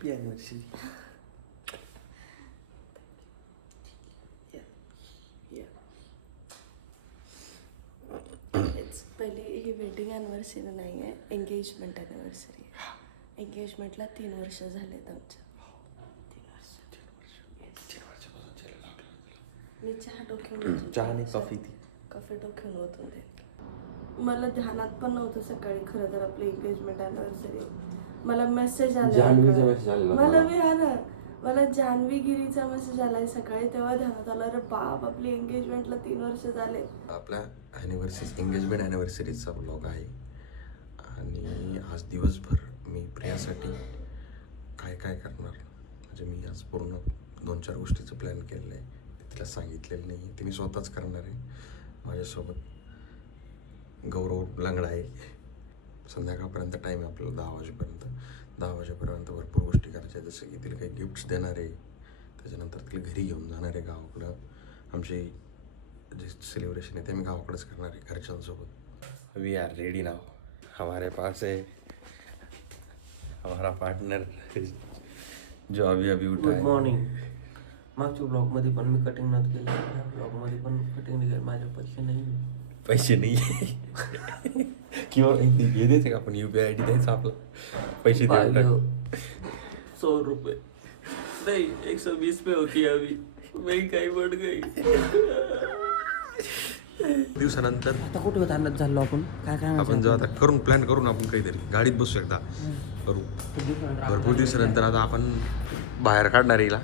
Happy anniversary. पहिली ही wedding anniversary नाही आहे, एंगेजमेंट ॲनिव्हर्सरी आहे. एंगेजमेंटला 3 वर्ष झालेत आमच्या. 3 वर्षापासून चेहरा लागला. मी चहा डोक्यावर चहा आणि कॉफी ती कॉफी डोक्यावर होत होते. मला ध्यानात पण नव्हतं सकाळी खरं तर आपली एंगेजमेंट ॲनिव्हर्सरी. मला मेसेज आला, मला जान्हवीगिरीचा मेसेज आलाय सकाळी, तेव्हा ध्यानात आलं अरे बाप आपली एंगेजमेंटला 3 वर्ष झाले. आपल्या एंगेजमेंट ॲनिव्हर्सरीचा ब्लॉग आहे आणि आज दिवसभर मी प्रियासाठी काय काय करणार म्हणजे मी आज पूर्ण 2-4 गोष्टीचं प्लॅन केलेलं आहे. तिला सांगितलेलं नाही, ती मी स्वतःच करणार आहे. माझ्यासोबत गौरव लंगडा आहे. संध्याकाळपर्यंत टाईम आहे आपल्याला 10 वाजेपर्यंत. 10 वाजेपर्यंत भरपूर गोष्टी करायच्या, जसं की तिला काही गिफ्ट्स देणार आहे, त्याच्यानंतर तिला घरी घेऊन जाणार आहे गावाकडं. आमची जे सेलिब्रेशन आहे ते मी गावाकडेच करणार आहे घरच्यांसोबत. We are ready now. हमारे पास है हमारा पार्टनर जो अभी उठा है. Good morning. मागच्या ब्लॉगमध्ये पण मी कटिंग नव्हतं केलं, या ब्लॉगमध्ये पण कटिंग नाही केलं. माझे पैसे नाही किंवा हे द्यायचं का आपण UPI ID द्यायचा आपला पैसे देऊन 100 रुपये नहीं 120 पे होती अभी महंगाई बढ़ गई. दिवसानंतर आता कुठे होता अंदाज झालो आपण काय आपण जो आता प्लॅन करून आपण काहीतरी गाडीत बसू एकदा करू. भरपूर दिवसानंतर आता आपण बाहेर काढणार येईल.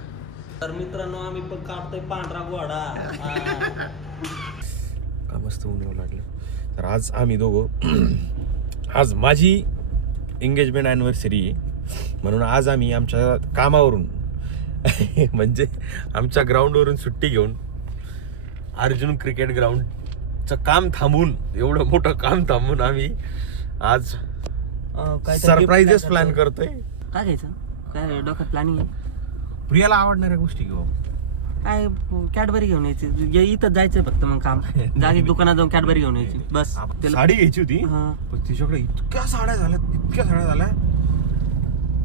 तर मित्रांनो आम्ही पण काढतोय पांढरा घोडा. का मस्त ऊन येऊ लागलं. तर आज आम्ही दोघं आज माझी एंगेजमेंट ॲनिव्हर्सरी आहे म्हणून आज आम्ही आमच्या कामावरून म्हणजे आमच्या ग्राउंडवरून सुट्टी घेऊन अर्जुन क्रिकेट ग्राउंडचं काम थांबून, एवढं मोठं काम थांबून आम्ही आज सरप्राईजेस प्लॅन करतोय. काय घ्यायचं, काय डोक्यात प्लॅनिंग आहे? प्रियाला आवडणाऱ्या गोष्टी घेऊ. काय कॅडबरी घेऊन यायची, इथं जायचंय फक्त मग काम जागी दुकानात जाऊन कॅडबरी घेऊन यायची बस. साडी घ्यायची होती पण तिच्याकडे इतक्या साड्या झाल्या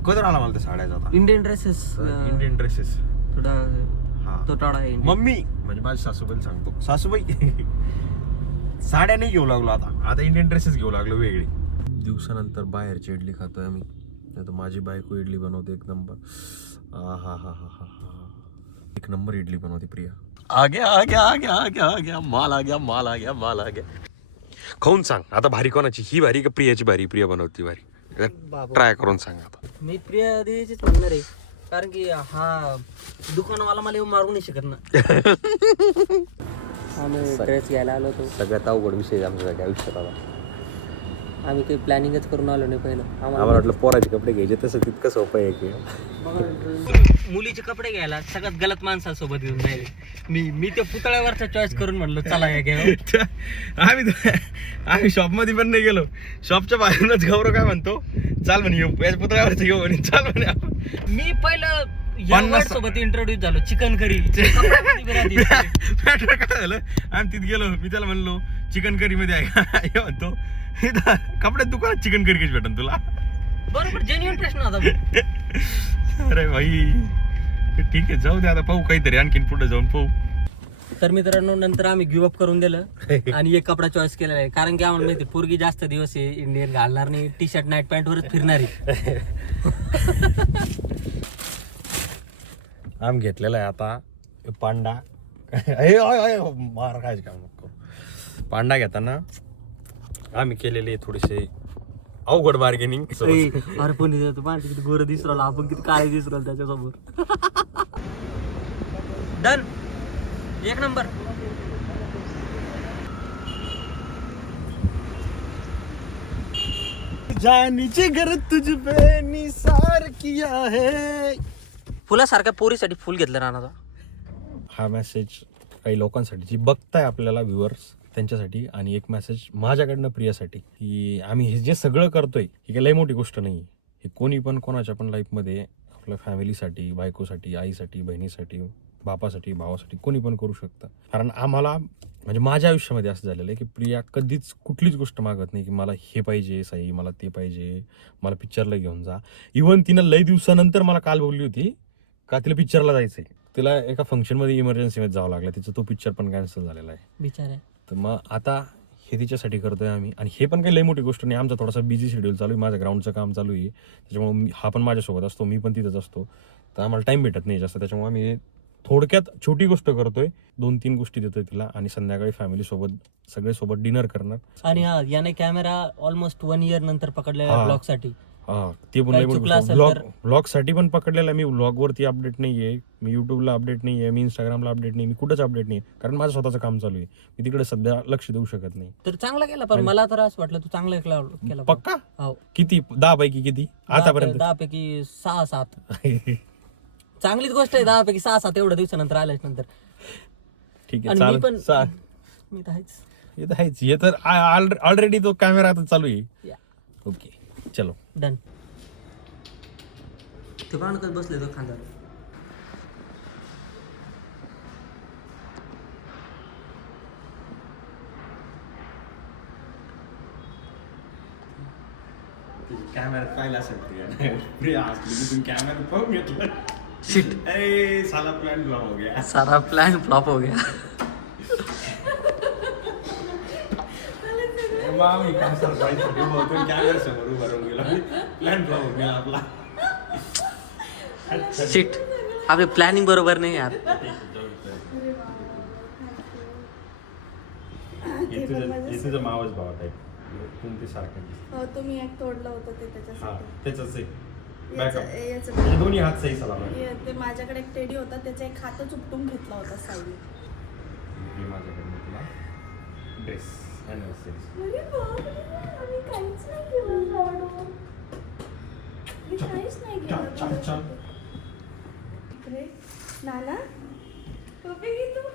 कदर आला मला त्या साड्याचा. आता इंडियन ड्रेसेस थोडा तो टोडा आहे. मम्मी म्हणजे माझी सासूबाईला सांगतो, सासूबाई साड्या नाही घेऊ लागलो, आता इंडियन ड्रेसेस घेऊ लागलो वेगळी. दिवसानंतर बाहेरची इडली खातोय आम्ही. आता माझी बायको इडली बनवते एक नंबर. हा एक नंबर इडली बनवते प्रिया. आ गया माल आ गया. खाऊन सांग आता भारी कोणाची, ही भारी का प्रियाची भारी? प्रिया बनवती भारी. ट्राय करून सांग आता. मी प्रिया द्यायचीच म्हणणार आहे, कारण की हा दुकानवाला मला येऊन मारू नाही शकत ना. आम्ही ड्रेस घ्यायला आलो होतो. सगळ्यात अवघड विषय आमच्यासाठी आयुष्यात आला. आम्ही काही प्लॅनिंगच करून आलो नाही पहिलं. आम्हाला वाटलं पोराचे कपडे घ्यायचे, तसं तितकं सोपं आहे की मुलीचे कपडे घ्यायला सगळ्यात गलत माणसासोबत घेऊन जाईल. मी त्या पुतळ्यावरचा चॉईस करून म्हणलो चला या घ्या. आम्ही शॉपमध्ये पण नाही गेलो. शॉपच्या बाहेरूनच गौरव काय म्हणतो, चाल म्हणे या पुतळ्यावरच घेऊ म्हणे, चाल म्हणे आपण. मी पहिलं सोबत इंट्रोड्यूस झालो चिकन करी. मॅटर काय झालं, आम्ही तिथे गेलो, मी त्याला म्हणलो चिकन करी मध्ये आहे का, हे म्हणतो कपड्यात दुकानात चिकन करी कशी भेटन तुला. बरोबर जेन्युइन प्रश्न होता. अरे भाई ठीक आहे, जाऊ दे आता, पाहू काहीतरी आणखीन पुढे जाऊन पाहू. तर मित्रांनो नंतर आम्ही गिव्ह अप करून दिलं आणि एक कपडा चॉईस केलेला आहे, कारण की आम्हाला माहिती पोरगी जास्त दिवस इंडियन घालणार नाही, टी शर्ट नाईट पॅन्ट वरच फिरणारी. आम्ही घेतलेला आहे आता पांडा. मार खायचं काम नको. पांडा घेताना आम्ही केलेले थोडेसे अवघड बार्गेनिंग. अरे पण किती गोर दिसू राहिला, आपण किती काळे दिसू राहिलो त्याच्यासमोर. डन, एक नंबर. जानीचे घर तुझ पे निसार किया है. फुलासारख्या पोरीसाठी फुल घेतलं राहणार. हा मेसेज काही लोकांसाठी जी बघताय आपल्याला व्ह्युअर्स त्यांच्यासाठी, आणि एक मेसेज माझ्याकडनं प्रियासाठी, की आम्ही हे जे सगळं करतोय ही काही लई मोठी गोष्ट नाही. हे कोणी पण कोणाच्या पण लाईफमध्ये आपल्या फॅमिलीसाठी, बायकोसाठी, आईसाठी, बहिणीसाठी, बापासाठी, भावासाठी कोणी पण करू शकतं. कारण आम्हाला म्हणजे माझ्या आयुष्यामध्ये असं झालेलं आहे की प्रिया कधीच कुठलीच गोष्ट मागत नाही की मला हे पाहिजे साई, मला ते पाहिजे, मला पिक्चरला घेऊन जा. इव्हन तिनं लई दिवसानंतर मला काल बोलली होती का तिला पिक्चरला जायचंय. तिला एका फंक्शनमध्ये इमर्जन्सीमध्ये जावं लागलं, तिचा तो पिक्चर पण कॅन्सल झालेला आहे. बिचारे. तर मग आता हे तिच्यासाठी करतोय आम्ही. आणि हे पण काही लई मोठी गोष्ट नाही, आमचा थोडासा बिझी शेड्यूल चालू आहे, माझं ग्राउंडचं काम चालू आहे, त्याच्यामुळे हा पण माझ्यासोबत असतो, मी पण तिथंच असतो, तर आम्हाला टाइम भेटत नाही जास्त. त्याच्यामुळे आम्ही थोडक्यात छोटी गोष्ट करतोय, 2-3 गोष्टी देतोय तिला, आणि संध्याकाळी फॅमिली सोबत सगळे सोबत डिनर करणार. आणि हा याने कॅमेरा ऑलमोस्ट 1 इयर नंतर पकडलेला हा. ब्लॉग साठी. हा, ते पण काही लई चुकलं असेल ब्लॉग तर- ब्लॉग साठी पण पकडलेला मी. ब्लॉगवरती अपडेट नाहीये, मी युट्यूबला अपडेट नाहीये, मी इंस्टाग्रामला अपडेट नाही, मी कुठंच अपडेट नाही, कारण माझं स्वतःचं काम चालू आहे, मी तिकडे सध्या लक्ष देऊ शकत नाही. तर चांगला केला, पण मला तर असं वाटलं तू चांगला केला. पक्का? हो. किती 10 पैकी किती आतापर्यंत? 10 पैकी 6-7. चांगलीच गोष्ट आहे, 10 पैकी 6-7 एवढ्या दिवसानंतर आल्याच नंतर. ठीक आहे, आणि मी पण चालेल. मी तर आहेच. हे तर आहेच, हे तर ऑलरेडी तो कॅमेरा आता चालू आहे. या. ओके, चलो डन. ते पाहणं बसले तो खांदा. कॅमेरा पाहिला असेल प्रिया असली की तुम्ही कॅमेरा पाहून घेतला. शिट, अरे साला प्लॅन ब्लॉक हो गया. सारा प्लान फ्लॉप हो गया. आम्ही काय सरप्राईज कॅमेरा समोर उभा राहून गेला, प्लॅन ब्लॉक हो गया आपला. शिट, आपली प्लॅनिंग बरोबर नाही यार. हे तुझं मावस भावा टाईप कोणते सारखं दिसतं. हो, तुम्ही एक तोडलं होतं ते हा, त्याच्यासाठी. त्याचंच आहे. याचं- म्हणजे दोन्ही हात सही सलाम. ते माझ्याकडे एक टेडी होता, त्याचा एक हातच उपटून घेतला होता साईने. हे माझ्याकडनं तुला ड्रेस अॅनिव्हर्सरी. अरे बापरे, आम्ही काहीच नाही केलं लाडू. मी काहीच नाही छान केलं. छान छान. इकडे नाना, टोपी घे तू.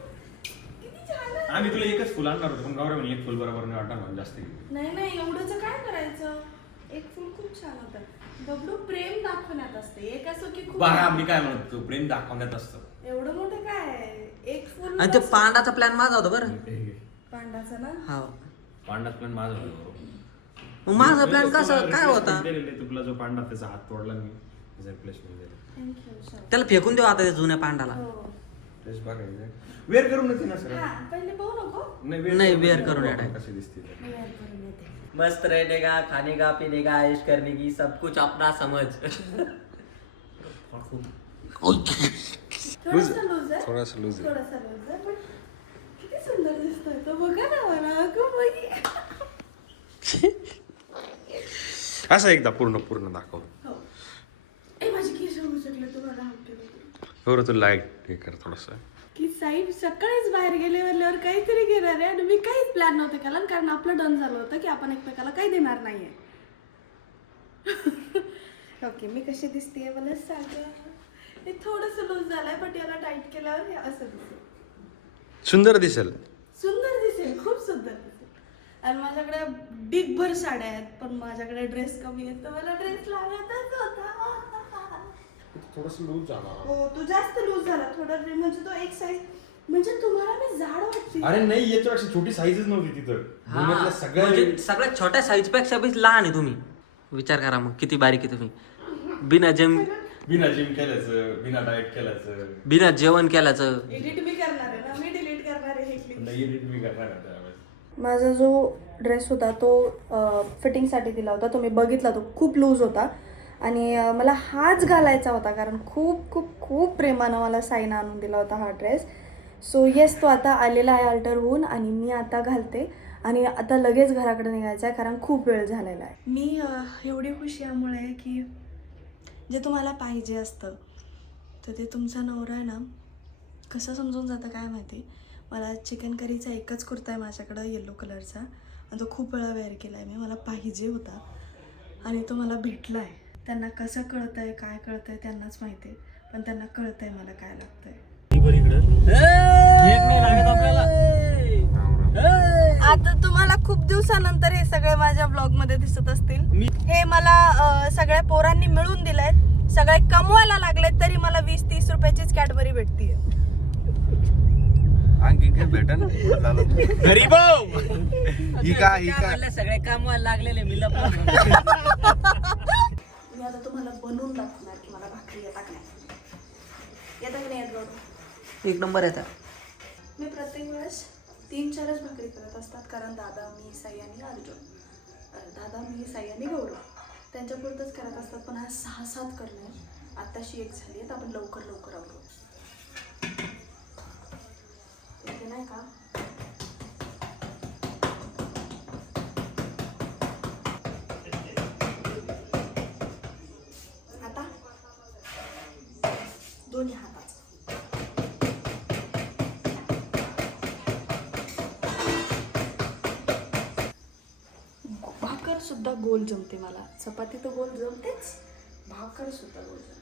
किती छान आहे. आम्ही तुला एकच फुल आणणार होतो, पण गौरव म्हणे एक फुल बरोबर नाही वाटणार जास्त. नाही एवढंच काय करायचं. एक फुल खूप छान होतं. बबडू प्रेम दाखवण्यात असते, एक असो की खूप. बघा मी काय म्हणतो, प्रेम दाखवण्यात असतं. एवढं मोठं काय आहे? एक फुल. आणि ते पांडाचा प्लॅन माझा होता बरं. पांडाचा ना. हा, पांडात पण माझा होता. मग माझा प्लॅन कसा काय होता? तुला जो पांडा त्याचा हात तोडला, मी रिप्लेसमेंट दिला. थँक्यू. त्याला फेकून देऊ आता त्या जुन्या पांडाला. हो. ड्रेस बघायचं वेअर करून येते ना सर. हा, पहिले पाहू नको. नाही, wear करून येणार. कशी दिसते ते. मी wear करून येते. मस्त रहने का, खाने का, पीने का, ऐश करने की, सब कुछ अपना समझ. थोडासा लूज आहे. थोडासा लूज आहे. थोडासा लूज आहे, पण किती सुंदर दिसतोय तो. बघा ना मला. अगं बाई. असं एकदा पूर्ण दाखव. हो. ए, माझी केस होऊ शकले, तुम्हाला हटके. बरोबर, तू लाईट हे कर थोडस. की साईब सकाळीच बाहेर गेले म्हणल्यावर काहीतरी घेणार आहे, आणि मी काहीच प्लॅन नव्हतं केला, कारण आपलं डन झालं होतं की आपण एकमेकाला काही देणार नाहीये. ओके, मी कशी दिसतेय मला सांगा. हे थोडंसं लूज झालंय, पण याला टाईट केल्यावर हे असं दिसेल. सुंदर दिसेल. सुंदर दिसेल, खूप सुंदर दिसेल. आणि माझ्याकडे बिगभर साड्या आहेत, पण माझ्याकडे ड्रेस कमी आहेत, तर मला ड्रेस लागतच होता. थोडस लूज झाला. हो, तू जास्त लूज झाला थोडा. म्हणजे तो एक साईज, म्हणजे तुम्हाला मी जाड वाटते. अरे नाही, याच्यापेक्षा छोटी साईजच नव्हती तिथं. दुनियातल्या सगळ्या म्हणजे सगळ्यात छोट्या साईज पेक्षा बी लहान आहे तुम्ही. विचार करा मग किती बारीक आहे तुम्ही. बिना जिम केल्याचं, बिना डाएट केल्याचं, बिना जेवण केल्याचं. एडिट मी करणार आहे ना, मी डिलीट करणार आहे हे clip. नाही एडिट मी करणार आहे त्यावेळेस. माझा जो ड्रेस होता तो फिटिंगसाठी दिला होता, तो मी बघितला, तो खूप लूज होता, आणि मला हाच घालायचा होता, कारण खूप खूप खूप प्रेमानं मला साईनं आणून दिला होता हा ड्रेस. सो येस, तो आता आलेला आहे अल्टर होऊन, आणि मी आता घालते, आणि आता लगेच घराकडे निघायचं आहे, कारण खूप वेळ झालेला आहे. मी एवढी खुश यामुळे आहे की जे तुम्हाला पाहिजे असतं तर ते तुमचा नवरा आहे ना, कसं समजून जातं काय माहिती. मला चिकन करीचा एकच कुर्ता आहे माझ्याकडं, येलो कलरचा, आणि तो खूप वेळा वेअर केला आहे मी. मला पाहिजे होता आणि तो मला भेटला आहे. त्यांना कसं कळतं आहे, काय कळतं आहे त्यांनाच माहिती आहे, पण त्यांना कळतं आहे मला काय लागतं आहे. आता तुम्हाला खूप दिवसानंतर हे सगळे माझ्या ब्लॉग मध्ये दिसत असतील. हे मला सगळ्या पोरांनी मिळून दिलंय, सगळे कमवायला लागलेत, तरी मला 20-30 रुपयाचीच कॅडबरी भेटतीये. आणखी काय भेटन गरीब ही का सगळे काम लागलेले मी मी आता तुम्हाला बनवून दाखवणार की मला भाकरी येतात नाही. येतं की नाही येत गौरव? एक नंबर येतात. मी प्रत्येक वेळेस 3-4च भाकरी करत असतात, कारण दादा, मी, साई आणि अर्जुन, दादा, मी, साई आणि गौरव त्यांच्या पुरतच करत असतात. पण आज 6-7 करणार. आत्ताशी एक झाली आहे, तर आपण लवकर लवकर आवडू. इथे नाही का आता दोन्ही हाताचं भाकर सुद्धा गोल जमते मला. चपाती तर गोल जमतेच, भाकर सुद्धा गोल जमते.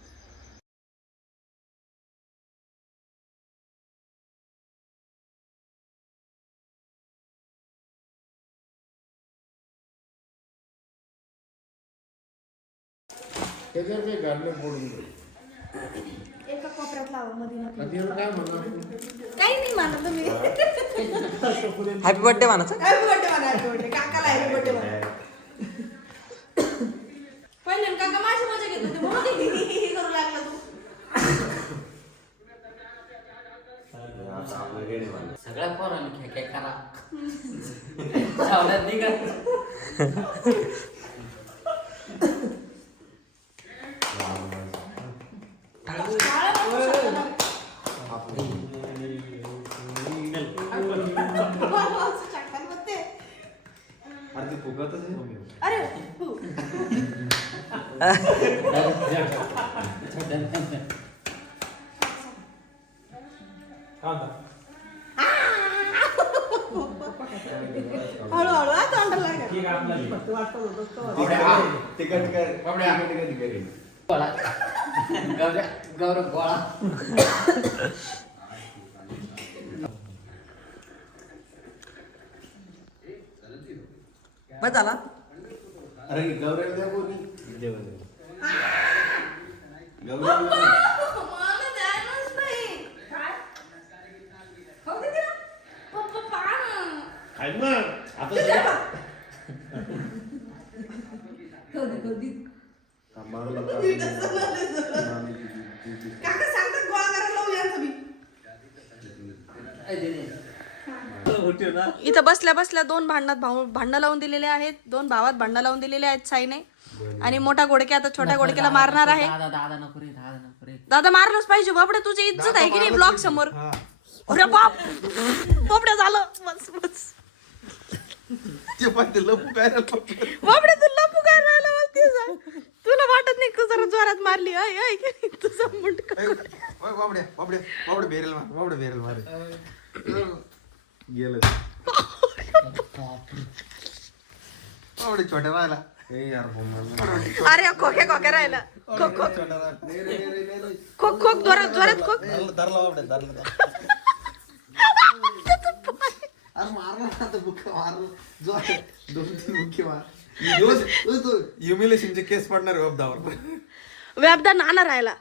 एका कोपऱ्यात लावा, मध्ये काही नाही म्हणा तुम्ही. हॅपी बर्थडे म्हणायचं. हॅपी बर्थडे म्हणा, हॅपी बर्थडे काकाला, हॅपी बर्थडे म्हणा. पहिले काका माझी मजा घेत होते म्हणून हे करू लागला तू. सगळ्या पोरांनी खेळ करा. चावल्यात नाही का? अरे हो. हळूहळू आता तोंडाला गौरव गोळा. बस झाला. अरे गौरव द्या बोली काका सांगतात गोळा करायला लावू यांचं मी. इथं बसल्या बसल्या 2 भांडणं लावून दिलेले आहेत. 2 भावात भांडणं लावून दिलेले आहेत साईने. आणि मोठा घोडके आता छोट्या घोडक्याला मारणार आहे. दादा नको रे, दादा नको रे. दादा मारलंच पाहिजे बापडे, तुझी इज्जत आहे की नाही ब्लॉग समोर. अरे बाप बापड्या झालं. बस बस बापडे, तुला पुकार राहिला मला ते सांग. तुला वाटत नाही तू जरा जोरात मारली. तुझा मुंडका गेलं छोट्या राहिला. अरे खोक्या खोक्या राहिला. खोक खोक खोक खोक जोरात जोरात खोक. ह्युमिलेशनचे केस पडणार वब्दावर. व्यापदा नाना राहिला.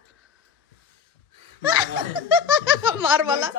मार मला.